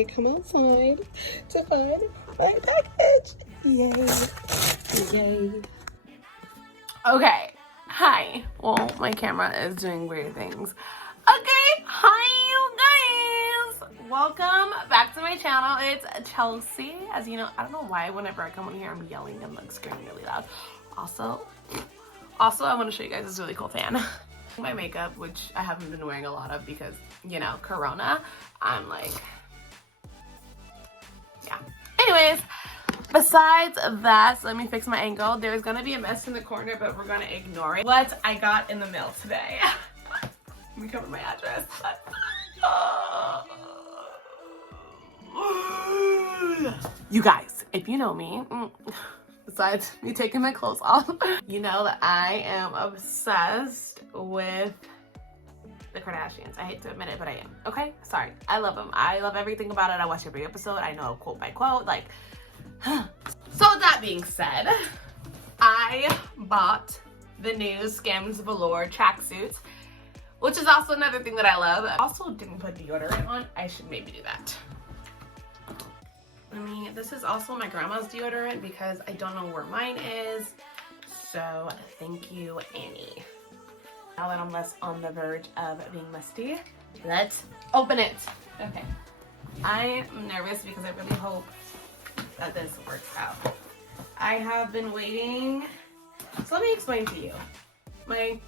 I come outside to find my package. Yay. Yay. Okay. Hi. Well, my camera is doing weird things. Okay. Hi, you guys. Welcome back to my channel. It's Chelsea. As you know, I don't know why whenever I come on here, I'm yelling and like screaming really loud. Also, I want to show you guys this really cool fan. My makeup, which I haven't been wearing a lot of because, you know, Corona. I'm like, yeah. Anyways, besides that, so let me fix my angle. There's gonna be a mess in the corner, but we're gonna ignore it. What I got in the mail today. Let me cover my address. You guys, if you know me, besides me taking my clothes off, you know that I am obsessed with the Kardashians. I hate to admit it, but I am. Okay? Sorry. I love them. I love everything about it. I watch every episode. I know quote by quote. Like, so with that being said, I bought the new Skims Velour Tracksuit, which is also another thing that I love. I also didn't put deodorant on. I should maybe do that. This is also my grandma's deodorant because I don't know where mine is. So thank you, Annie. Now that I'm less on the verge of being musty, let's open it. Okay. I'm nervous because I really hope that this works out. I have been waiting. So let me explain to you my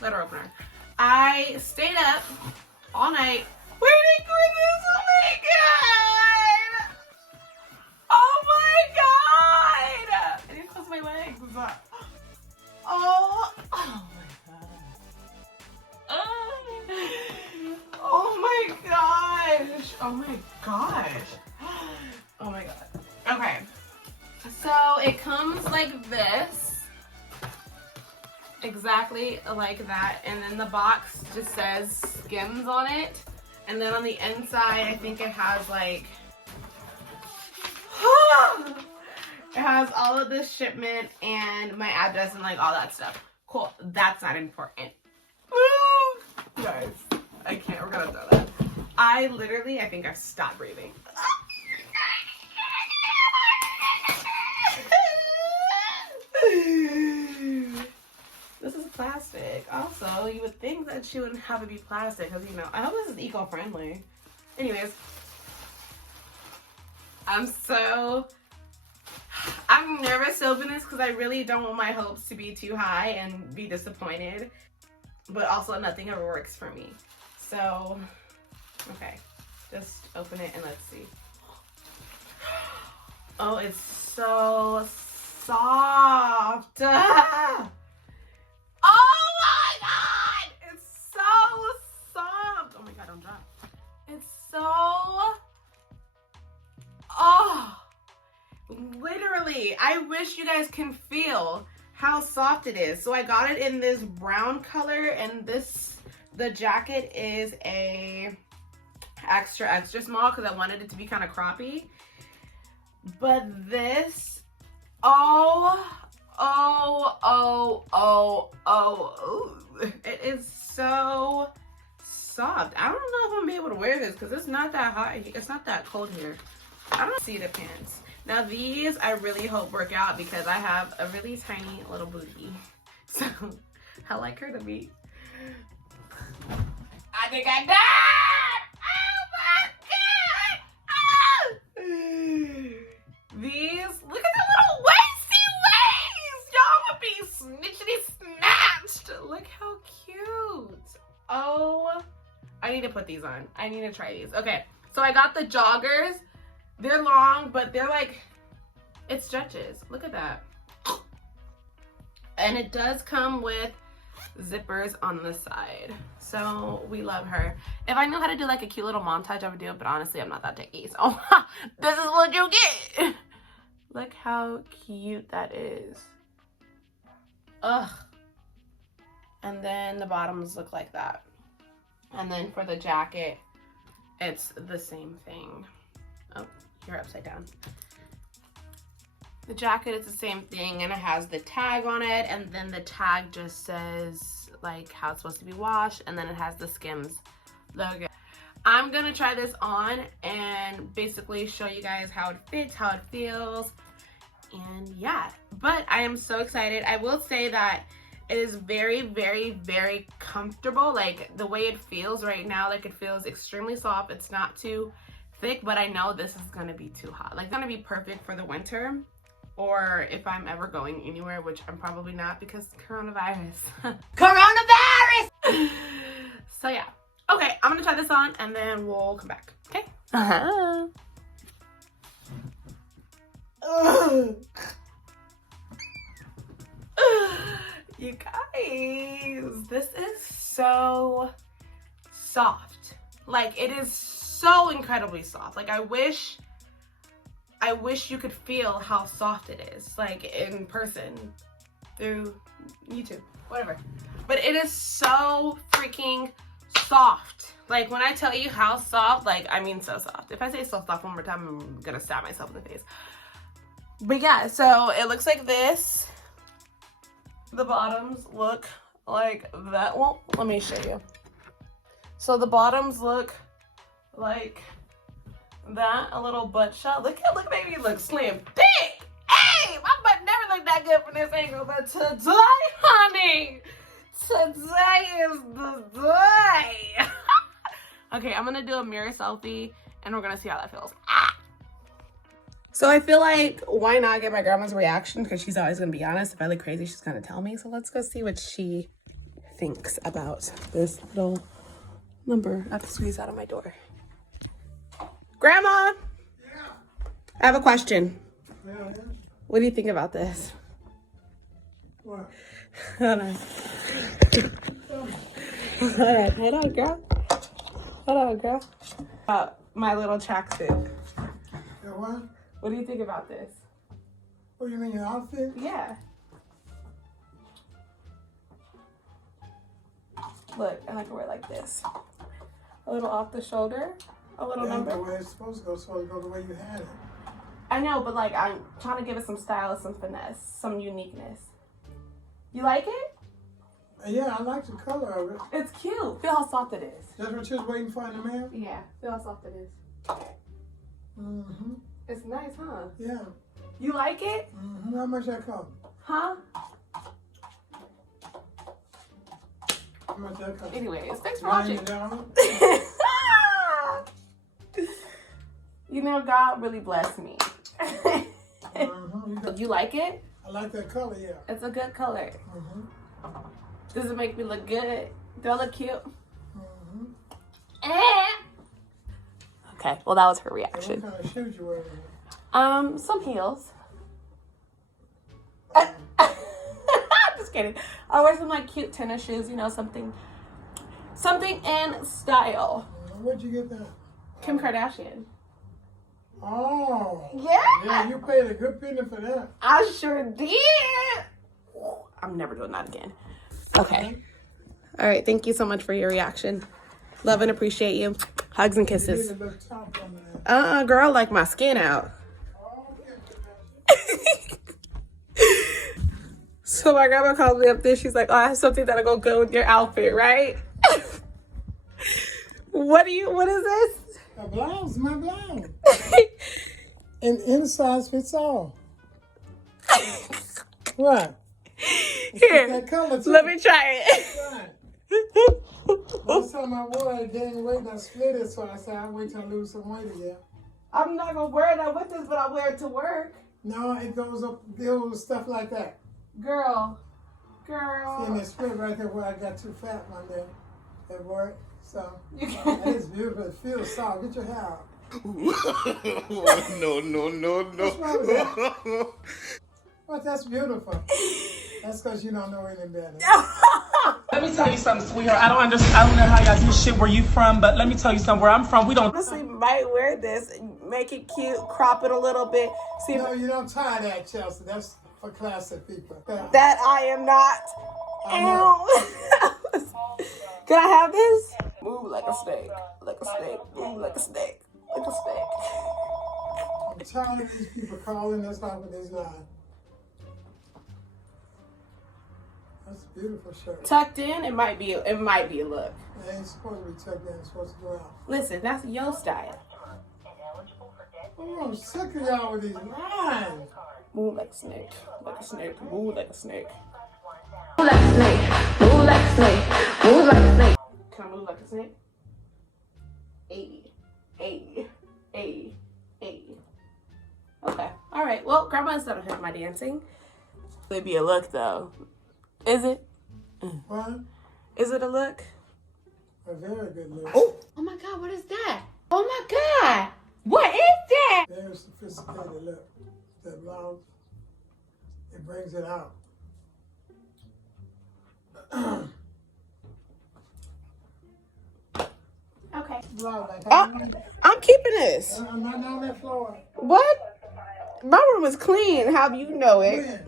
letter opener. I stayed up all night waiting for this. Oh my god! Oh my god! I need to close my legs. Oh my god. Oh my gosh. Oh my gosh. Oh my god. Okay. So it comes like this. Exactly like that. And then the box just says Skims on it. And then on the inside, I think it has like, it has all of this shipment and my address and like all that stuff. Cool. That's not important. Guys, I can't. We're gonna throw that. I think I've stopped breathing. This is plastic. Also, you would think that she wouldn't have to be plastic because, you know, I hope this is eco-friendly. Anyways, I'm nervous to open this because I really don't want my hopes to be too high and be disappointed. But also nothing ever works for me. So, okay. Just open it and let's see. Oh, it's so soft. Oh my god! It's so soft. Oh my god, don't drop. It's so... Oh! Literally, I wish you guys can feel how soft it is. So I got it in this brown color, and the jacket is a extra small because I wanted it to be kind of croppy. But this, it is so soft. I don't know if I'm gonna be able to wear this because it's not that hot. It's not that cold here. I don't see the pants. Now these I really hope work out because I have a really tiny little booty. So I like her to be. I think I died! Oh my god! Ah! These, look at the little waisty waist! Y'all would be snitchity snatched! Look how cute! Oh, I need to put these on. I need to try these. Okay, so I got the joggers. They're long, but they're like, it stretches. Look at that. And it does come with zippers on the side. So we love her. If I knew how to do like a cute little montage, I would do it, but honestly, I'm not that techy. So this is what you get. Look how cute that is. Ugh. And then the bottoms look like that. And then for the jacket, it's the same thing. Oh, you're upside down. The jacket is the same thing, and it has the tag on it, and then the tag just says like how it's supposed to be washed, and then it has the Skims logo. I'm gonna try this on and basically show you guys how it fits, how it feels, and yeah. But I am so excited. I will say that it is very, very, very comfortable. Like the way it feels right now, like it feels extremely soft. It's not too thick, but I know this is gonna be too hot. Like it's gonna be perfect for the winter, or if I'm ever going anywhere, which I'm probably not because coronavirus. Coronavirus! So yeah. Okay, I'm gonna try this on and then we'll come back. Okay? Uh-huh. You guys, this is so soft. Like it is so incredibly soft. Like I wish you could feel how soft it is, like in person through YouTube, whatever. But it is so freaking soft. Like when I tell you how soft, like I mean so soft. If I say so soft one more time, I'm gonna stab myself in the face. But yeah, so it looks like this. The bottoms look like that. Well, let me show you. So the bottoms look like that, a little butt shot. Look, baby, you look slim. Thick! Hey, my butt never looked that good from this angle, but today, honey, today is the day. Okay, I'm gonna do a mirror selfie and we're gonna see how that feels. Ah! So I feel like, why not get my grandma's reaction? Because she's always gonna be honest. If I look crazy, she's gonna tell me. So let's go see what she thinks about this little number. I have to squeeze out of my door. Grandma! Yeah. I have a question. Yeah. What do you think about this? What? Hold on. Hold on, girl. Hold on, girl. My little tracksuit. Your what? What do you think about this? What do you mean, your outfit? Yeah. Look, and I can wear it like this. A little off the shoulder. A little number. The way it's supposed to go, so it go the way you had it. I know, but like I'm trying to give it some style, some finesse, some uniqueness. You like it? Yeah, I like the color of it. It's cute. Feel how soft it is. That's what you was waiting for in the mail? Yeah, feel how soft it is. Mm-hmm. It's nice, huh? Yeah. You like it? Mm-hmm. How much that cost? Huh? How much that cost? Anyways, thanks for watching. You know, God really blessed me. Mm-hmm. You like it? I like that color, yeah. It's a good color. Mm-hmm. Does it make me look good? Do I look cute? Mm-hmm. Okay, well that was her reaction. What kind of shoes you wearing? Some heels. Just kidding. I wear some like cute tennis shoes, you know, something in style. Where'd you get that? Kim Kardashian. Oh. Yeah? Yeah, you paid a good penny for that. I sure did. I'm never doing that again. Okay. All right, thank you so much for your reaction. Love and appreciate you. Hugs and kisses. Girl, like my skin out. So my grandma called me up there. She's like, oh, I have something that'll go good with your outfit, right? What is this? A blouse, my blouse. And inside fits all. What? Here, that color too. let me try it. Last time I wore it, I gained weight and I split it, so I said I'll wait till I lose some weight again. I'm not gonna wear that with this, but I'll wear it to work. No, it goes up, deal with stuff like that. Girl. See, and it split right there where I got too fat one day at work. So, it's beautiful. It feels soft. Get your hair out. No. What's wrong with that? Well, that's beautiful. That's because you don't know any better. Let me tell you something, sweetheart. I don't know how y'all do shit where you from, but let me tell you something. Where I'm from, we don't. Honestly, might wear this, make it cute, crop it a little bit. See, no, you don't tie that, Chelsea. That's for classic people. That I am not. Can I have this? Move like a snake, like a snake, move like a snake, like a snake. I'm tired of these people calling. That's not what it's not. That's a beautiful shirt. Tucked in, it might be a look. It ain't supposed to be tucked in. It's supposed to go out. Listen, that's your style. Oh, I'm sick of y'all with these lines. Move like a snake. Like a snake. Move like a snake. Move like a snake. Move like a snake. Move like a snake. Can I move like a snake? Hey. Hey. Hey. Hey. Okay. All right. Well, grandma's not heard my dancing. It'd be a look, though. Is it? What? Is it a look? A very good look. Oh! Oh my God! What is that? Oh my God! What is that? Very sophisticated look. That blouse, it brings it out. Okay. Blouse, like, I'm keeping this. I'm not on that floor. What? My room is clean. How do you know it? When?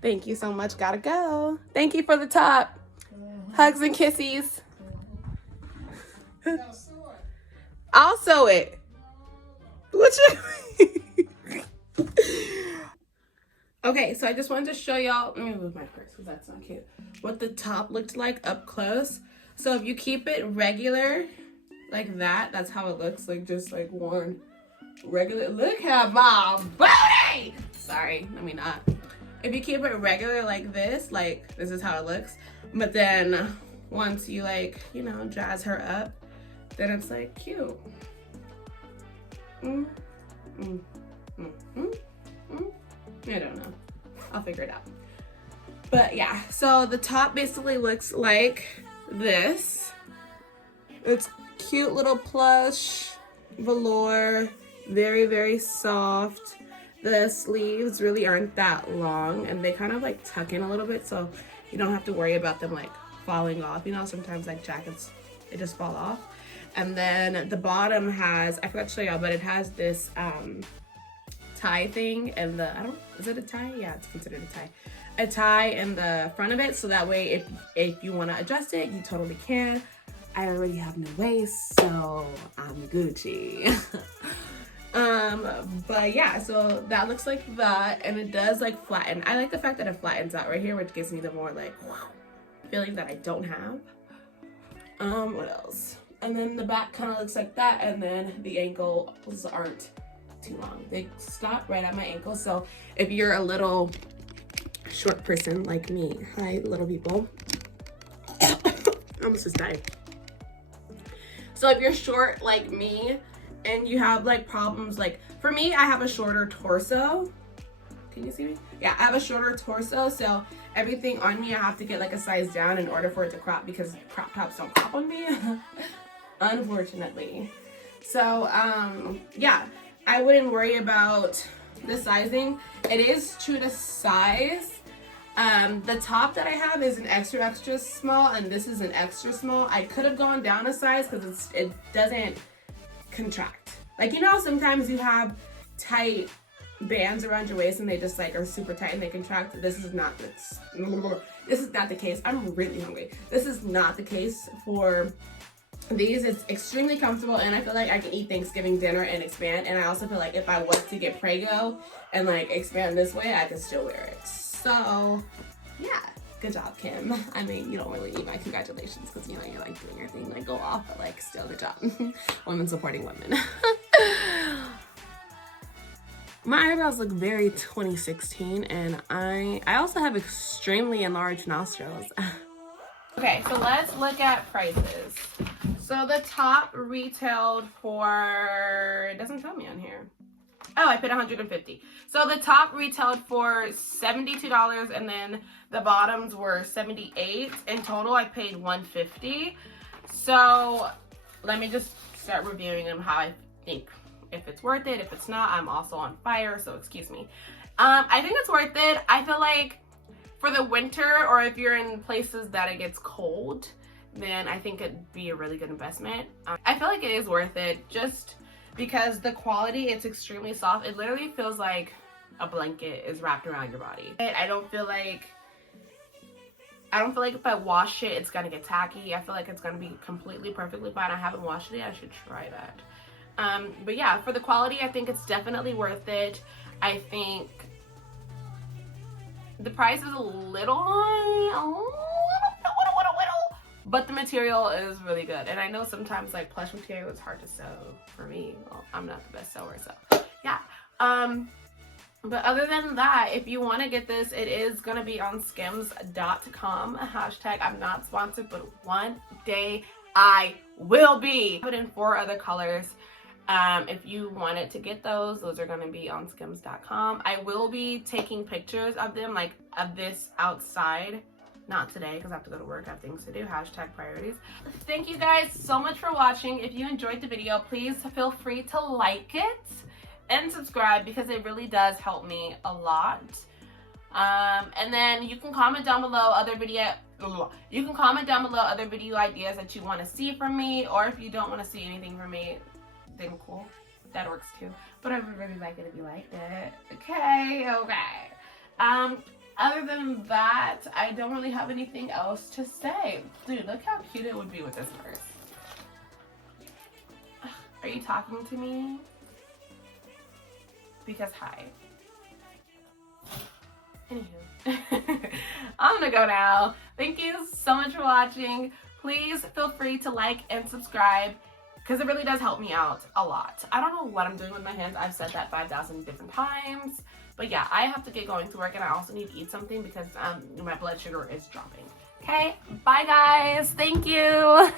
Thank you so much. Gotta go. Thank you for the top. Hugs and kisses. I'll sew it. What you Okay, so I just wanted to show y'all. Let me move my purse because that's not cute. What the top looked like up close. So if you keep it regular like that, that's how it looks. Like just like one regular. Look at my booty. Sorry, I mean not. If you keep it regular like this is how it looks. But then once you like, you know, jazz her up, then it's like cute. I don't know. I'll figure it out. But yeah, so the top basically looks like this. It's cute little plush velour, very, very soft. The sleeves really aren't that long and they kind of like tuck in a little bit, so you don't have to worry about them like falling off. You know, sometimes like jackets, they just fall off. And then the bottom has, I forgot to show y'all, but it has this tie thing and is it a tie? Yeah, it's considered a tie. A tie in the front of it, so that way if you want to adjust it, you totally can. I already have no waist, so I'm Gucci. But yeah, so that looks like that, and it does like flatten. I like the fact that it flattens out right here, which gives me the more like feeling that I don't have. What else? And then the back kind of looks like that, and then the ankles aren't too long. They stop right at my ankle. So if you're a little short person like me, hi little people, I almost just died. So if you're short like me and you have like problems, like for me, I have a shorter torso. Can you see me? Yeah, I have a shorter torso, so everything on me I have to get like a size down in order for it to crop, because crop tops don't crop on me, unfortunately. So yeah, I wouldn't worry about the sizing. It is true to size. The top that I have is an extra small, and this is an extra small. I could have gone down a size because it doesn't contract. Like, you know, sometimes you have tight bands around your waist and they just like are super tight and they contract. This is not the case. I'm really hungry. This is not the case for these. It's extremely comfortable, and I feel like I can eat Thanksgiving dinner and expand. And I also feel like if I was to get Prego and like expand this way, I could still wear it. So yeah, good job, Kim. I mean, you don't really need my congratulations because, you know, you're like doing your thing, like go off, but like still good job. Women supporting women. My eyebrows look very 2016, and I also have extremely enlarged nostrils. Okay, so let's look at prices. So the top retailed for, it doesn't tell me on here. Oh, I paid $150. So the top retailed for $72, and then the bottoms were $78. In total, I paid $150. So let me just start reviewing them how I think. If it's worth it, if it's not, I'm also on fire, so excuse me. I think it's worth it. I feel like for the winter, or if you're in places that it gets cold, then I think it'd be a really good investment. I feel like it is worth it just because the quality, it's extremely soft. It literally feels like a blanket is wrapped around your body. I don't feel like if I wash it, it's gonna get tacky. I feel like it's gonna be completely, perfectly fine. I haven't washed it yet. I should try that. But yeah, for the quality, I think it's definitely worth it. I think the price is a little high, a little, but the material is really good. And I know sometimes like plush material is hard to sew for me. Well, I'm not the best sewer, so yeah. But other than that, if you want to get this, it is going to be on skims.com. Hashtag I'm not sponsored, but one day I will be. Put in 4 other colors. If you wanted to get those are going to be on skims.com. I will be taking pictures of them, like of this outside. Not today because I have to go to work. I have things to do. Hashtag priorities. Thank you guys so much for watching. If you enjoyed the video, please feel free to like it and subscribe because it really does help me a lot. And then you can comment down below other video ideas that you want to see from me, or if you don't want to see anything from me, then cool, that works too. But I would really like it if you liked it. Okay. Other than that, I don't really have anything else to say. Dude, look how cute it would be with this purse. Are you talking to me? Because hi. Anywho, I'm gonna go now. Thank you so much for watching. Please feel free to like and subscribe because it really does help me out a lot. I don't know what I'm doing with my hands. I've said that 5,000 different times. But yeah, I have to get going to work and I also need to eat something because my blood sugar is dropping. Okay, bye guys. Thank you.